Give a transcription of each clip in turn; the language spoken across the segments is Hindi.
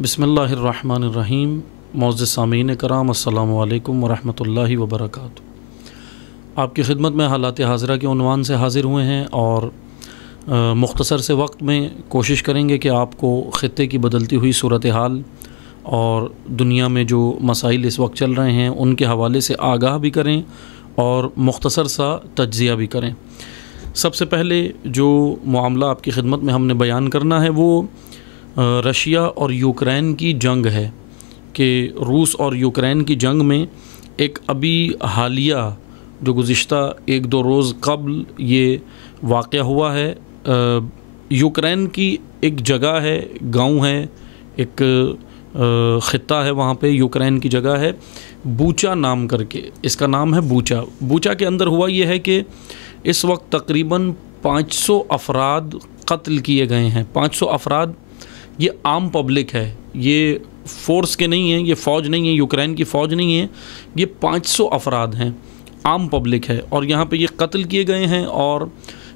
बिस्मिल्लाहिर्रहमानिर्रहीम। मौज़िज़ सामीन कराम, अस्सलामु अलैकुम वरहमतुल्लाहि वबरकातुहू। आपकी खिदमत में हालात हाज़िरा के उन्वान से हाज़िर हुए हैं और मुख्तसर से वक्त में कोशिश करेंगे कि आपको ख़ित्ते की बदलती हुई सूरत हाल और दुनिया में जो मसाइल इस वक्त चल रहे हैं उनके हवाले से आगाह भी करें और मुख्तसर सा तज्ज़िया भी करें। सबसे पहले जो मामला आपकी खिदमत में हमने बयान करना है वो रशिया और यूक्रेन की जंग है कि रूस और यूक्रेन की जंग में एक अभी हालिया जो गुज़िश्ता एक दो रोज़ कबल ये वाक़या हुआ है। यूक्रेन की एक जगह है, गांव है, एक ख़ित्ता है, वहाँ पे यूक्रेन की जगह है बूचा नाम करके, इसका नाम है बूचा। बूचा के अंदर हुआ ये है कि इस वक्त तकरीबन 500 अफराद कत्ल किए गए हैं। 500 अफराद, ये आम पब्लिक है, ये फ़ोर्स के नहीं है, ये फ़ौज नहीं है, यूक्रेन की फ़ौज नहीं है, ये 500 अफराद हैं, आम पब्लिक है। और यहाँ पे ये कत्ल किए गए हैं और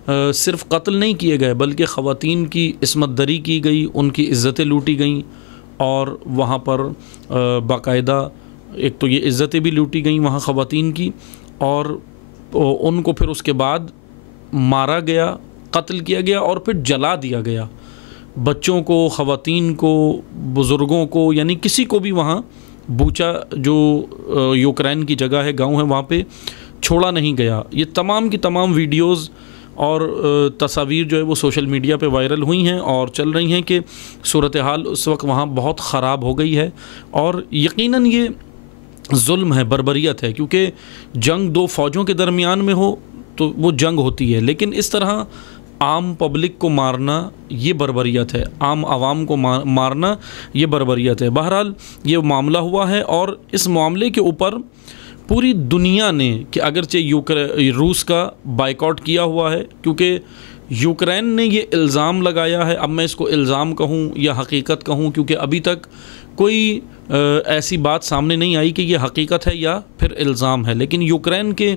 सिर्फ़ कत्ल नहीं किए गए बल्कि ख़वातीन की इस्मत दरी की गई, उनकी इज़्ज़तें लूटी गईं और वहाँ पर बाकायदा एक तो ये इज़्ज़तें भी लूटी गईं वहाँ ख़वातीन की, और उनको फिर उसके बाद मारा गया, कत्ल किया गया और फिर जला दिया गया। बच्चों को, ख़वातीन को, बुज़ुर्गों को, यानी किसी को भी वहाँ बूचा जो यूक्रेन की जगह है, गांव है, वहाँ पे छोड़ा नहीं गया। ये तमाम की तमाम वीडियोज़ और तस्वीर जो है वो सोशल मीडिया पे वायरल हुई हैं और चल रही हैं कि सूरत हाल उस वक्त वहाँ बहुत ख़राब हो गई है। और यकीनन ये जुल्म है, बर्बरियत है, क्योंकि जंग दो फ़ौजों के दरमियान में हो तो वो जंग होती है, लेकिन इस तरह आम पब्लिक को मारना ये बर्बरियत है, आम आवाम को मारना ये बर्बरियत है। बहरहाल ये मामला हुआ है और इस मामले के ऊपर पूरी दुनिया ने, कि अगरचे रूस का बाइकआउट किया हुआ है, क्योंकि यूक्रेन ने ये इल्ज़ाम लगाया है। अब मैं इसको इल्ज़ाम कहूँ या हकीकत कहूँ, क्योंकि अभी तक कोई ऐसी बात सामने नहीं आई कि ये हकीकत है या फिर इल्ज़ाम है, लेकिन यूक्रेन के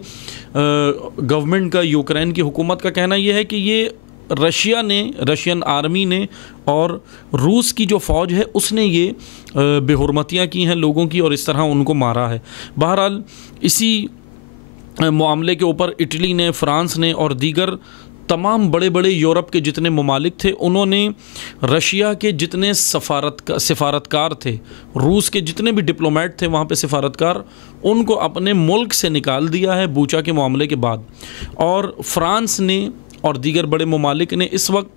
गवर्नमेंट का, यूक्रेन की हुकूमत का कहना यह है कि ये रशियन आर्मी ने और रूस की जो फ़ौज है उसने ये बेहुरमतियाँ की हैं लोगों की और इस तरह उनको मारा है। बहरहाल इसी मामले के ऊपर इटली ने, फ़्रांस ने और दीगर तमाम बड़े बड़े यूरोप के जितने ममालिक थे उन्होंने रशिया के जितने सफ़ारतकार थे, रूस के जितने भी डिप्लोमेट थे वहाँ पे सफ़ारतकार, उनको अपने मुल्क से निकाल दिया है बूचा के मामले के बाद। और फ़्रांस ने और दीगर बड़े ममालिक ने इस वक्त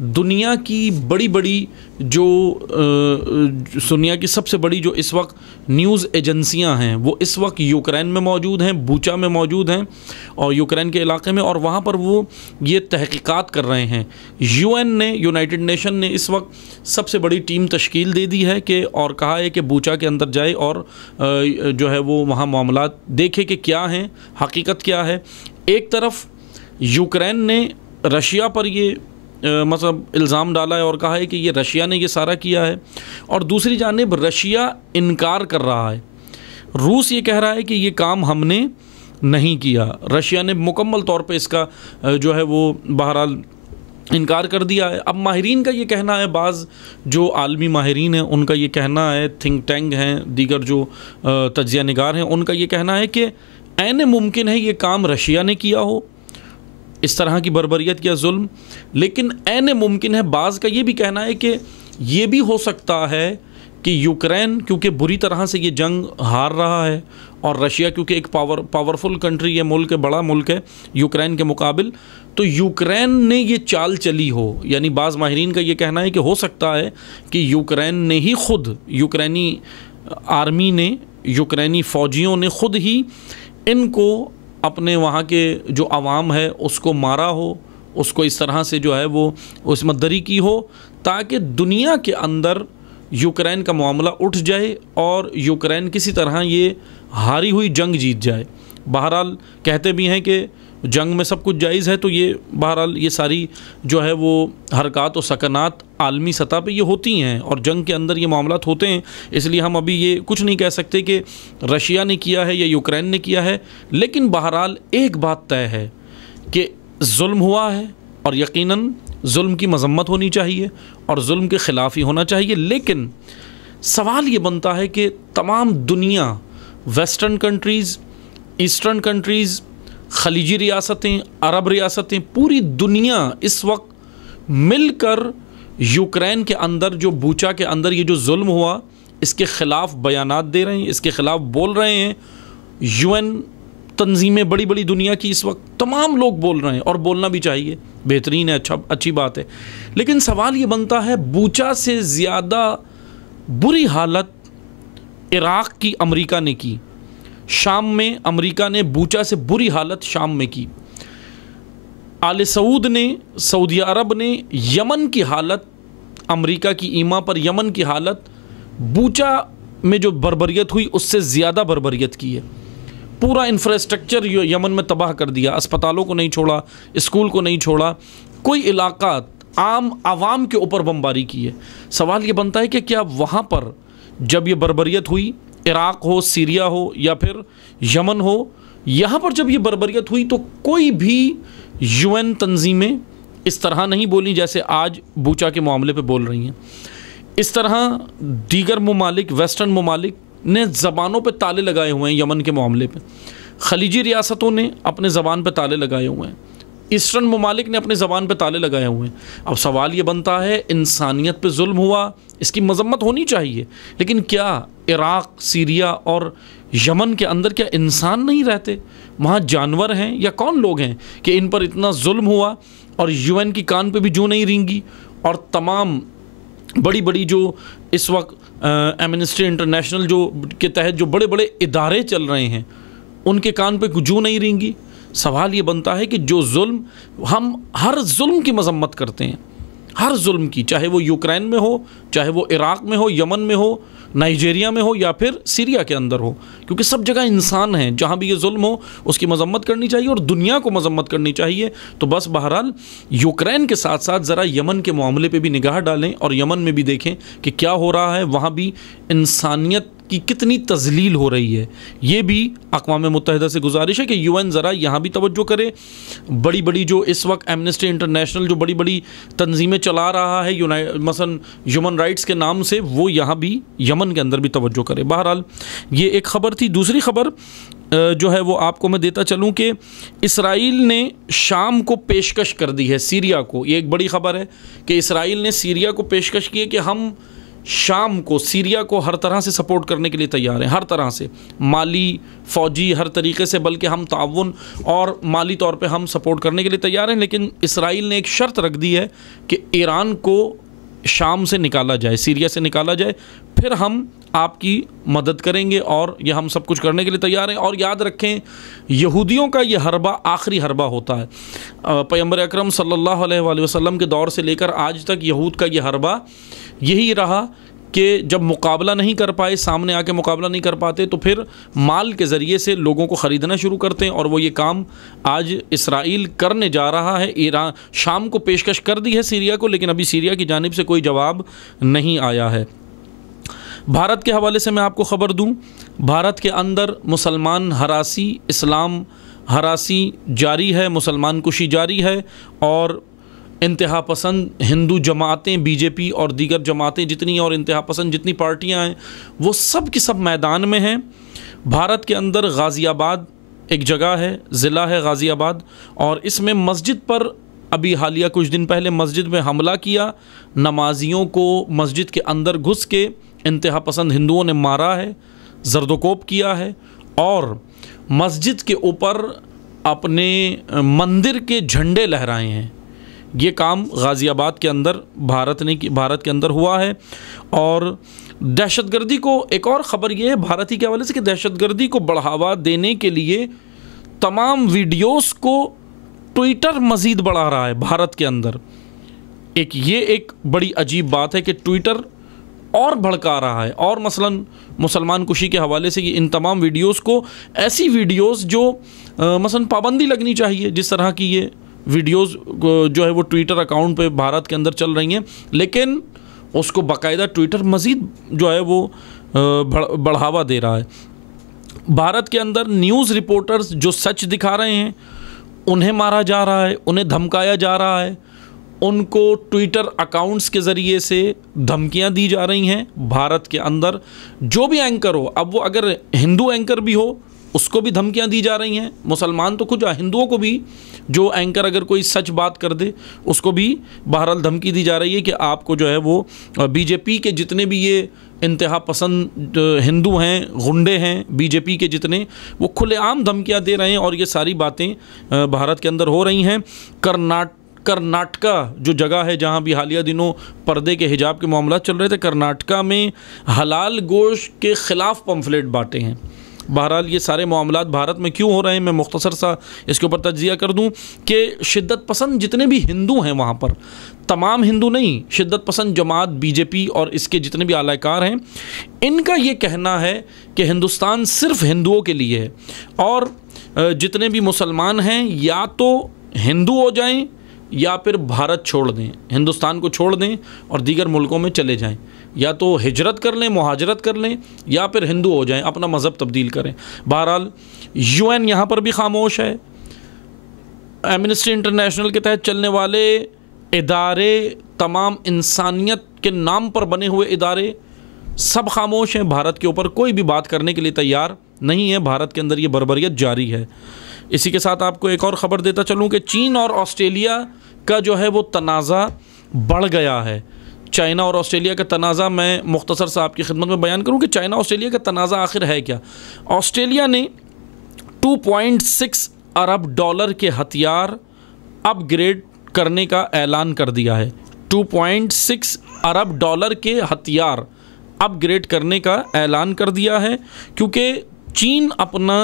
दुनिया की बड़ी बड़ी जो दुनिया की सबसे बड़ी जो इस वक्त न्यूज़ एजेंसियां हैं वो इस वक्त यूक्रेन में मौजूद हैं, बूचा में मौजूद हैं और यूक्रेन के इलाके में, और वहाँ पर वो ये तहकीकात कर रहे हैं। यूएन ने, यूनाइटेड नेशन ने इस वक्त सबसे बड़ी टीम तश्कील दे दी है कि, और कहा है कि बूचा के अंदर जाए और जो है वो वहाँ मामलात देखे कि क्या हैं, हकीकत क्या है। एक तरफ यूक्रेन ने रशिया पर ये मतलब इल्ज़ाम डाला है और कहा है कि ये रशिया ने ये सारा किया है, और दूसरी जानिब रशिया इनकार कर रहा है। रूस ये कह रहा है कि ये काम हमने नहीं किया। रशिया ने मुकम्मल तौर पे इसका जो है वो बहरहाल इनकार कर दिया है। अब माहिरीन का ये कहना है, बाज़ जो आलमी माहिरीन हैं उनका ये कहना है, थिंक टैंक हैं, दीगर जो तज्ज़िया निगार हैं, उनका ये कहना है कि ऐन मुमकिन है ये काम रशिया ने किया हो, इस तरह की बर्बरियत या जुल्म, लेकिन ऐन मुमकिन है बाज़ का ये भी कहना है कि ये भी हो सकता है कि यूक्रेन क्योंकि बुरी तरह से ये जंग हार रहा है और रशिया क्योंकि एक पावरफुल कंट्री है, मुल्क है, बड़ा मुल्क है यूक्रेन के मुकाबिल, तो यूक्रेन ने ये चाल चली हो। यानी बाज़ माहिरीन का ये कहना है कि हो सकता है कि यूक्रेन ने ही खुद, यूक्रेनी आर्मी ने, यूक्रेनी फ़ौजियों ने खुद ही इनको अपने वहाँ के जो आवाम है उसको मारा हो, उसको इस तरह से जो है वो उसमें दरी की हो, ताकि दुनिया के अंदर यूक्रेन का मामला उठ जाए और यूक्रेन किसी तरह ये हारी हुई जंग जीत जाए। बहरहाल कहते भी हैं कि जंग में सब कुछ जायज़ है, तो ये बहरहाल ये सारी जो है वो हरकत और सकनात आलमी सतह पे ये होती हैं और जंग के अंदर ये मामलात होते हैं। इसलिए हम अभी ये कुछ नहीं कह सकते कि रशिया ने किया है या यूक्रेन ने किया है, लेकिन बहरहाल एक बात तय है कि जुल्म हुआ है और यकीनन जुल्म की मजम्मत होनी चाहिए और जुल्म के ख़िलाफ़ ही होना चाहिए। लेकिन सवाल ये बनता है कि तमाम दुनिया, वेस्टर्न कंट्रीज़, ईस्टर्न कंट्रीज़, खलीजी रियासतें, अरब रियासतें, पूरी दुनिया इस वक्त मिलकर यूक्रेन के अंदर, जो बूचा के अंदर ये जो जुल्म हुआ, इसके ख़िलाफ़ बयानात दे रहे हैं, इसके ख़िलाफ़ बोल रहे हैं। यूएन तंजीमें, बड़ी बड़ी दुनिया की इस वक्त तमाम लोग बोल रहे हैं और बोलना भी चाहिए, बेहतरीन है, अच्छी बात है। लेकिन सवाल ये बनता है, बूचा से ज़्यादा बुरी हालत इराक़ की अमेरिका ने की, शाम में अमेरिका ने बूचा से बुरी हालत शाम में की। आले सऊद ने, सऊदी अरब ने यमन की हालत, अमेरिका की ईमा पर यमन की हालत बूचा में जो बर्बरियत हुई उससे ज़्यादा बर्बरियत की है। पूरा इंफ्रास्ट्रक्चर यमन में तबाह कर दिया, अस्पतालों को नहीं छोड़ा, स्कूल को नहीं छोड़ा, कोई इलाका, आम आवाम के ऊपर बमबारी की है। सवाल ये बनता है कि क्या वहाँ पर जब ये बर्बरियत हुई, इराक़ हो, सीरिया हो या फिर यमन हो, यहाँ पर जब ये बर्बरियत हुई तो कोई भी यूएन तंजीमें इस तरह नहीं बोली जैसे आज बूचा के मामले पे बोल रही हैं। इस तरह दीगर ममालिक, वेस्टर्न ममालिक ने ज़बानों पे ताले लगाए हुए हैं यमन के मामले पे। खलीजी रियासतों ने अपने ज़बान पे ताले लगाए हुए हैं, ईस्टर्न ममालिक ने अपने ज़बान पे ताले लगाए हुए हैं। अब सवाल ये बनता है, इंसानियत पे जुल्म हुआ, इसकी मजम्मत होनी चाहिए, लेकिन क्या इराक़, सीरिया और यमन के अंदर क्या इंसान नहीं रहते? वहाँ जानवर हैं या कौन लोग हैं कि इन पर इतना जुल्म हुआ और यूएन की कान पे भी जूं नहीं रेंगी, और तमाम बड़ी बड़ी जो इस वक्त एमनेस्टी इंटरनेशनल जो के तहत जो बड़े बड़े इदारे चल रहे हैं उनके कान पे जूं नहीं रेंगी। सवाल ये बनता है कि जो जुल्म, हम हर जुल्म की मजम्मत करते हैं, हर जुल्म की, चाहे वो यूक्रेन में हो, चाहे वो इराक़ में हो, यमन में हो, नाइजीरिया में हो या फिर सीरिया के अंदर हो, क्योंकि सब जगह इंसान हैं। जहाँ भी ये जुल्म हो उसकी मजम्मत करनी चाहिए और दुनिया को मजम्मत करनी चाहिए। तो बस बहरहाल यूक्रेन के साथ साथ ज़रा यमन के मामले पे भी निगाह डालें और यमन में भी देखें कि क्या हो रहा है, वहाँ भी इंसानियत की कितनी तज़लील हो रही है। ये भी अक़वाम मुत्तहिदा से गुजारिश है कि यूएन ज़रा यहाँ भी तवज्जो करे। बड़ी बड़ी जो इस वक्त एमनेस्टी इंटरनेशनल जो बड़ी बड़ी तंजीमें चला रहा है मसलन ह्यूमन राइट्स के नाम से, वो यहाँ भी यमन के अंदर भी तवज्जो करे। बहरहाल ये एक ख़बर थी। दूसरी ख़बर जो है वो आपको मैं देता चलूँ कि इसराइल ने शाम को पेशकश कर दी है सीरिया को। ये एक बड़ी ख़बर है कि इसराइल ने सीरिया को पेशकश की है कि हम शाम को, सीरिया को हर तरह से सपोर्ट करने के लिए तैयार हैं, हर तरह से, माली, फ़ौजी, हर तरीके से, बल्कि हम ताउन और माली तौर पे हम सपोर्ट करने के लिए तैयार हैं। लेकिन इसराइल ने एक शर्त रख दी है कि ईरान को शाम से निकाला जाए, सीरिया से निकाला जाए, फिर हम आपकी मदद करेंगे और ये हम सब कुछ करने के लिए तैयार हैं। और याद रखें, यहूदियों का ये हरबा आखिरी हरबा होता है। पैगंबर अकरम सल्लल्लाहु अलैहि वसल्लम के दौर से लेकर आज तक यहूद का ये हरबा यही रहा कि जब मुकाबला नहीं कर पाए, सामने आके मुकाबला नहीं कर पाते, तो फिर माल के ज़रिए से लोगों को ख़रीदना शुरू करते हैं। और वो ये काम आज इसराइल करने जा रहा है। ईरान शाम को पेशकश कर दी है सीरिया को, लेकिन अभी सीरिया की जानिब से कोई जवाब नहीं आया है। भारत के हवाले से मैं आपको ख़बर दूं, भारत के अंदर मुसलमान हरासी, इस्लाम हरासी जारी है, मुसलमान कुशी जारी है, और इंतहा पसंद हिंदू जमातें, बीजेपी और दीगर जमातें जितनी, और इंतहा पसंद जितनी पार्टियां हैं, वो सब की सब मैदान में हैं। भारत के अंदर गाज़ियाबाद एक जगह है, ज़िला है गाज़ियाबाद, और इसमें मस्जिद पर अभी हालिया कुछ दिन पहले मस्जिद में हमला किया, नमाजियों को मस्जिद के अंदर घुस के इंतहा पसंद हिंदुओं ने मारा है, जर्दोकोप किया है, और मस्जिद के ऊपर अपने मंदिर के झंडे लहराए हैं। ये काम गाज़ियाबाद के अंदर भारत के अंदर हुआ है। और दहशतगर्दी को, एक और ख़बर ये है भारत ही के हवाले से कि दहशतगर्दी को बढ़ावा देने के लिए तमाम वीडियोस को ट्विटर मज़ीद बढ़ा रहा है भारत के अंदर। ये एक बड़ी अजीब बात है कि ट्विटर और भड़का रहा है, और मसलन मुसलमान कुशी के हवाले से इन तमाम वीडियोस को, ऐसी वीडियोस जो मसलन पाबंदी लगनी चाहिए, जिस तरह की ये वीडियोस जो है वो ट्विटर अकाउंट पे भारत के अंदर चल रही हैं, लेकिन उसको बाकायदा ट्विटर मज़ीद जो है वो बढ़ावा दे रहा है। भारत के अंदर न्यूज़ रिपोर्टर्स जो सच दिखा रहे हैं उन्हें मारा जा रहा है, उन्हें धमकाया जा रहा है, उनको ट्विटर अकाउंट्स के ज़रिए से धमकियां दी जा रही हैं। भारत के अंदर जो भी एंकर हो, अब वो अगर हिंदू एंकर भी हो उसको भी धमकियां दी जा रही हैं। मुसलमान तो कुछ, हिंदुओं को भी जो एंकर अगर कोई सच बात कर दे उसको भी बहरहाल धमकी दी जा रही है कि आपको जो है वो बीजेपी के जितने भी ये इंतहा पसंद हिंदू हैं, गुंडे हैं बीजेपी के जितने, वो खुलेआम धमकियां दे रहे हैं और ये सारी बातें भारत के अंदर हो रही हैं। कर्नाटका जो जगह है जहां भी हालिया दिनों पर्दे के हिजाब के मामला चल रहे थे, कर्नाटका में हलाल गोश्त के ख़िलाफ़ पम्फलेट बांटे हैं। बहरहाल ये सारे मामलात भारत में क्यों हो रहे हैं, मैं मुख्तसर सा इसके ऊपर तज्ज़िया कर दूं कि शिद्दत पसंद जितने भी हिंदू हैं वहाँ पर, तमाम हिंदू नहीं, शिद्दत पसंद जमात बीजेपी और इसके जितने भी आलाकार हैं, इनका ये कहना है कि हिंदुस्तान सिर्फ हिंदुओं के लिए है और जितने भी मुसलमान हैं या तो हिंदू हो जाएं या फिर भारत छोड़ दें, हिंदुस्तान को छोड़ दें और दीगर मुल्कों में चले जाएं, या तो हिजरत कर लें, मुहाजरत कर लें, या फिर हिंदू हो जाएं, अपना मज़हब तब्दील करें। बहरहाल यूएन यहाँ पर भी खामोश है। एमनेस्टी इंटरनेशनल के तहत चलने वाले इदारे, तमाम इंसानियत के नाम पर बने हुए इदारे सब खामोश हैं। भारत के ऊपर कोई भी बात करने के लिए तैयार नहीं है। भारत के अंदर ये बर्बरियत जारी है। इसी के साथ आपको एक और ख़बर देता चलूँ कि चीन और ऑस्ट्रेलिया का जो है वो तनाज़ा बढ़ गया है। चाइना और ऑस्ट्रेलिया का तनाज़ा मैं मुख्तसर सा आपकी खिदमत में बयान करूं कि चाइना ऑस्ट्रेलिया का तनाज़ा आखिर है क्या। ऑस्ट्रेलिया ने 2.6 अरब डॉलर के हथियार अपग्रेड करने का ऐलान कर दिया है। 2.6 अरब डॉलर के हथियार अपग्रेड करने का ऐलान कर दिया है, क्योंकि चीन अपना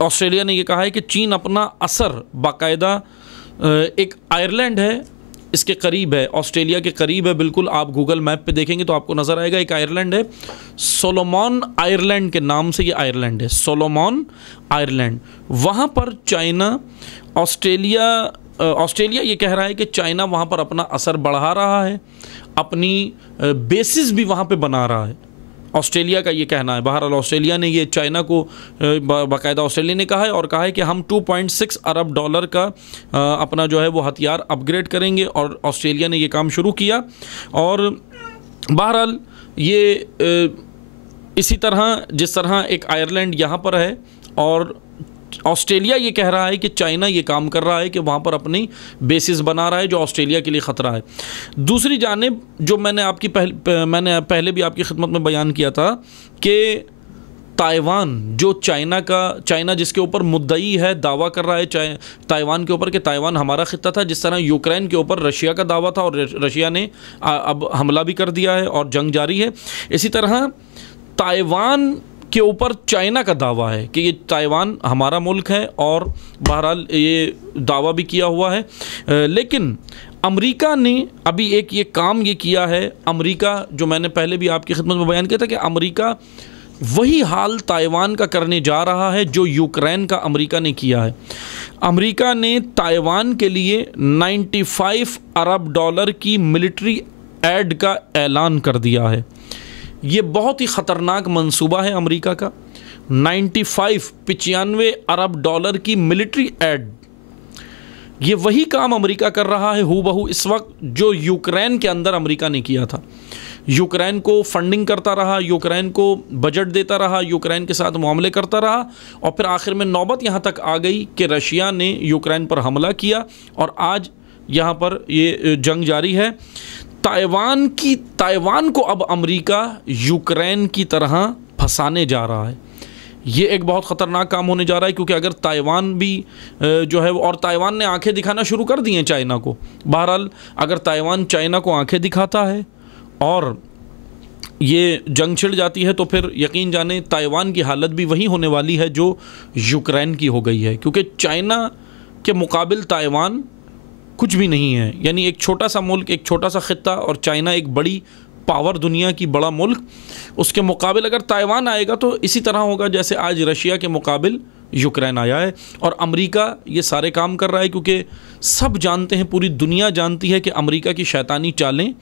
ऑस्ट्रेलिया ने यह कहा है कि चीन अपना असर बाकायदा, एक आयरलैंड है इसके करीब है, ऑस्ट्रेलिया के करीब है बिल्कुल। आप गूगल मैप पे देखेंगे तो आपको नज़र आएगा, एक आयरलैंड है, सोलोमन आयरलैंड के नाम से ये आयरलैंड है, सोलोमन आयरलैंड। वहाँ पर चाइना, ऑस्ट्रेलिया ये कह रहा है कि चाइना वहाँ पर अपना असर बढ़ा रहा है, अपनी बेसिस भी वहाँ पे बना रहा है, ऑस्ट्रेलिया का ये कहना है। बहरहाल ऑस्ट्रेलिया ने ये चाइना को बाकायदा ऑस्ट्रेलिया ने कहा है और कहा है कि हम 2.6 अरब डॉलर का अपना जो है वो हथियार अपग्रेड करेंगे, और ऑस्ट्रेलिया ने ये काम शुरू किया। और बहरहाल ये इसी तरह जिस तरह एक आयरलैंड यहाँ पर है और ऑस्ट्रेलिया ये कह रहा है कि चाइना ये काम कर रहा है कि वहाँ पर अपनी बेसिस बना रहा है, जो ऑस्ट्रेलिया के लिए ख़तरा है। दूसरी जानिब जो मैंने पहले भी आपकी खिदमत में बयान किया था कि ताइवान, जो चाइना जिसके ऊपर मुद्दई है, दावा कर रहा है ताइवान के ऊपर कि ताइवान हमारा खित्ता था, जिस तरह यूक्रेन के ऊपर रशिया का दावा था और रशिया ने अब हमला भी कर दिया है और जंग जारी है, इसी तरह ताइवान के ऊपर चाइना का दावा है कि ये ताइवान हमारा मुल्क है, और बहरहाल ये दावा भी किया हुआ है। लेकिन अमेरिका ने अभी एक ये काम ये किया है, अमेरिका, जो मैंने पहले भी आपकी खिदमत में बयान किया था कि अमेरिका वही हाल ताइवान का करने जा रहा है जो यूक्रेन का अमेरिका ने किया है। अमेरिका ने ताइवान के लिए 95 अरब डॉलर की मिलिट्री एड का ऐलान कर दिया है। ये बहुत ही ख़तरनाक मंसूबा है अमेरिका का। 95 अरब डॉलर की मिलिट्री एड, ये वही काम अमेरिका कर रहा है हूबहू इस वक्त जो यूक्रेन के अंदर अमेरिका ने किया था। यूक्रेन को फंडिंग करता रहा, यूक्रेन को बजट देता रहा, यूक्रेन के साथ मामले करता रहा, और फिर आखिर में नौबत यहाँ तक आ गई कि रशिया ने यूक्रेन पर हमला किया और आज यहाँ पर ये जंग जारी है। ताइवान को अब अमेरिका यूक्रेन की तरह फंसाने जा रहा है। ये एक बहुत ख़तरनाक काम होने जा रहा है, क्योंकि अगर ताइवान भी जो है, और ताइवान ने आंखें दिखाना शुरू कर दी हैं चाइना को। बहरहाल अगर ताइवान चाइना को आंखें दिखाता है और ये जंग छिड़ जाती है तो फिर यकीन जाने ताइवान की हालत भी वही होने वाली है जो यूक्रेन की हो गई है, क्योंकि चाइना के मुकाबिल ताइवान कुछ भी नहीं है। यानी एक छोटा सा मुल्क, एक छोटा सा ख़ित्ता, और चाइना एक बड़ी पावर, दुनिया की बड़ा मुल्क, उसके मुकाबिल अगर ताइवान आएगा तो इसी तरह होगा जैसे आज रशिया के मुकाबिल यूक्रेन आया है। और अमेरिका ये सारे काम कर रहा है क्योंकि सब जानते हैं, पूरी दुनिया जानती है कि अमेरिका की शैतानी चालें,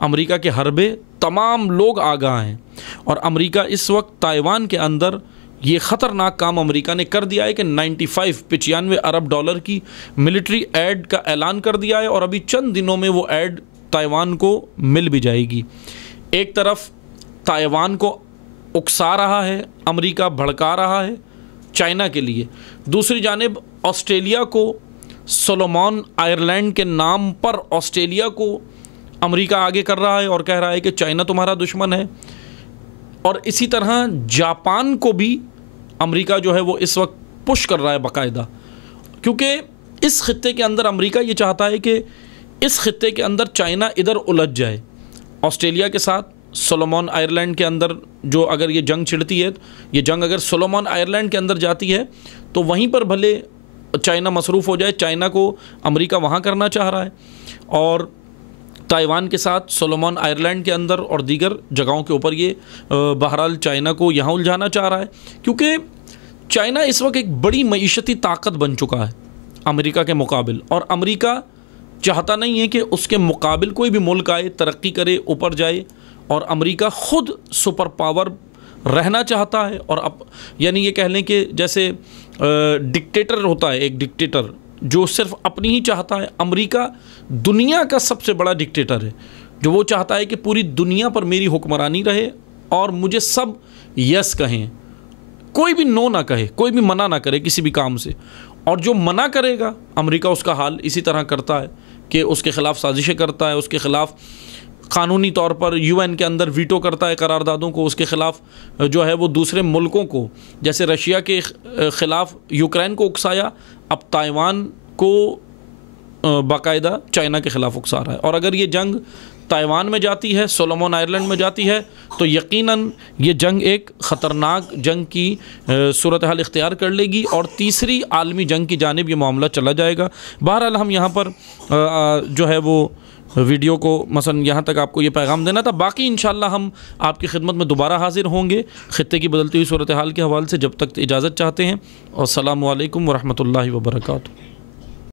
अमेरिका के हरबे, तमाम लोग आगाह हैं। और अमेरिका इस वक्त ताइवान के अंदर ये ख़तरनाक काम अमेरिका ने कर दिया है कि 95 अरब डॉलर की मिलिट्री एड का ऐलान कर दिया है, और अभी चंद दिनों में वो एड ताइवान को मिल भी जाएगी। एक तरफ ताइवान को उकसा रहा है अमेरिका, भड़का रहा है चाइना के लिए, दूसरी जानिब ऑस्ट्रेलिया को, सोलोमन आइलैंड के नाम पर ऑस्ट्रेलिया को अमेरिका आगे कर रहा है और कह रहा है कि चाइना तुम्हारा दुश्मन है। और इसी तरह जापान को भी अमेरिका जो है वो इस वक्त पुश कर रहा है बाकायदा, क्योंकि इस खित्ते के अंदर अमेरिका ये चाहता है कि इस खित्ते के अंदर चाइना इधर उलझ जाए ऑस्ट्रेलिया के साथ। सोलोमन आइलैंड के अंदर जो अगर ये जंग छिड़ती है, ये जंग अगर सोलोमन आइलैंड के अंदर जाती है तो वहीं पर भले चाइना मसरूफ़ हो जाए, चाइना को अमेरिका वहाँ करना चाह रहा है, और ताइवान के साथ सोलोमन आइलैंड के अंदर और दीगर जगहों के ऊपर ये बहरहाल चाइना को यहाँ उलझाना चाह रहा है, क्योंकि चाइना इस वक्त एक बड़ी मईशती ताकत बन चुका है अमेरिका के मुकाबिल, और अमेरिका चाहता नहीं है कि उसके मुकाबिल कोई भी मुल्क आए, तरक्की करे, ऊपर जाए, और अमेरिका ख़ुद सुपर पावर रहना चाहता है। और अब यानी ये कह लें कि जैसे डिक्टेटर होता है, एक डिक्टेटर जो सिर्फ अपनी ही चाहता है, अमेरिका दुनिया का सबसे बड़ा डिक्टेटर है, जो वो चाहता है कि पूरी दुनिया पर मेरी हुक्मरानी रहे और मुझे सब यस कहें, कोई भी नो ना कहे, कोई भी मना ना करे किसी भी काम से, और जो मना करेगा अमेरिका उसका हाल इसी तरह करता है कि उसके ख़िलाफ़ साजिशें करता है, उसके ख़िलाफ़ क़ानूनी तौर पर यूएन के अंदर वीटो करता है करारदादों को, उसके ख़िलाफ़ जो है वो दूसरे मुल्कों को, जैसे रशिया के ख़िलाफ़ यूक्रेन को उकसाया, अब ताइवान को बाकायदा चाइना के ख़िलाफ़ उकसा रहा है। और अगर ये जंग ताइवान में जाती है, सोलोमन आइलैंड में जाती है, तो यकीनन ये जंग एक ख़तरनाक जंग की सूरत हाल इख्तियार कर लेगी और तीसरी आलमी जंग की जानिब ये मामला चला जाएगा। बहरहाल हम यहाँ पर जो है वो वीडियो को मसलन यहाँ तक आपको ये पैगाम देना था। बाकी इंशाअल्लाह हम आपकी खिदमत में दोबारा हाजिर होंगे खित्ते की बदलती हुई सूरत हाल के हवाले से। जब तक इजाज़त चाहते हैं। अस्सलामु अलैकुम वरहमतुल्लाहि वबरकातुहू।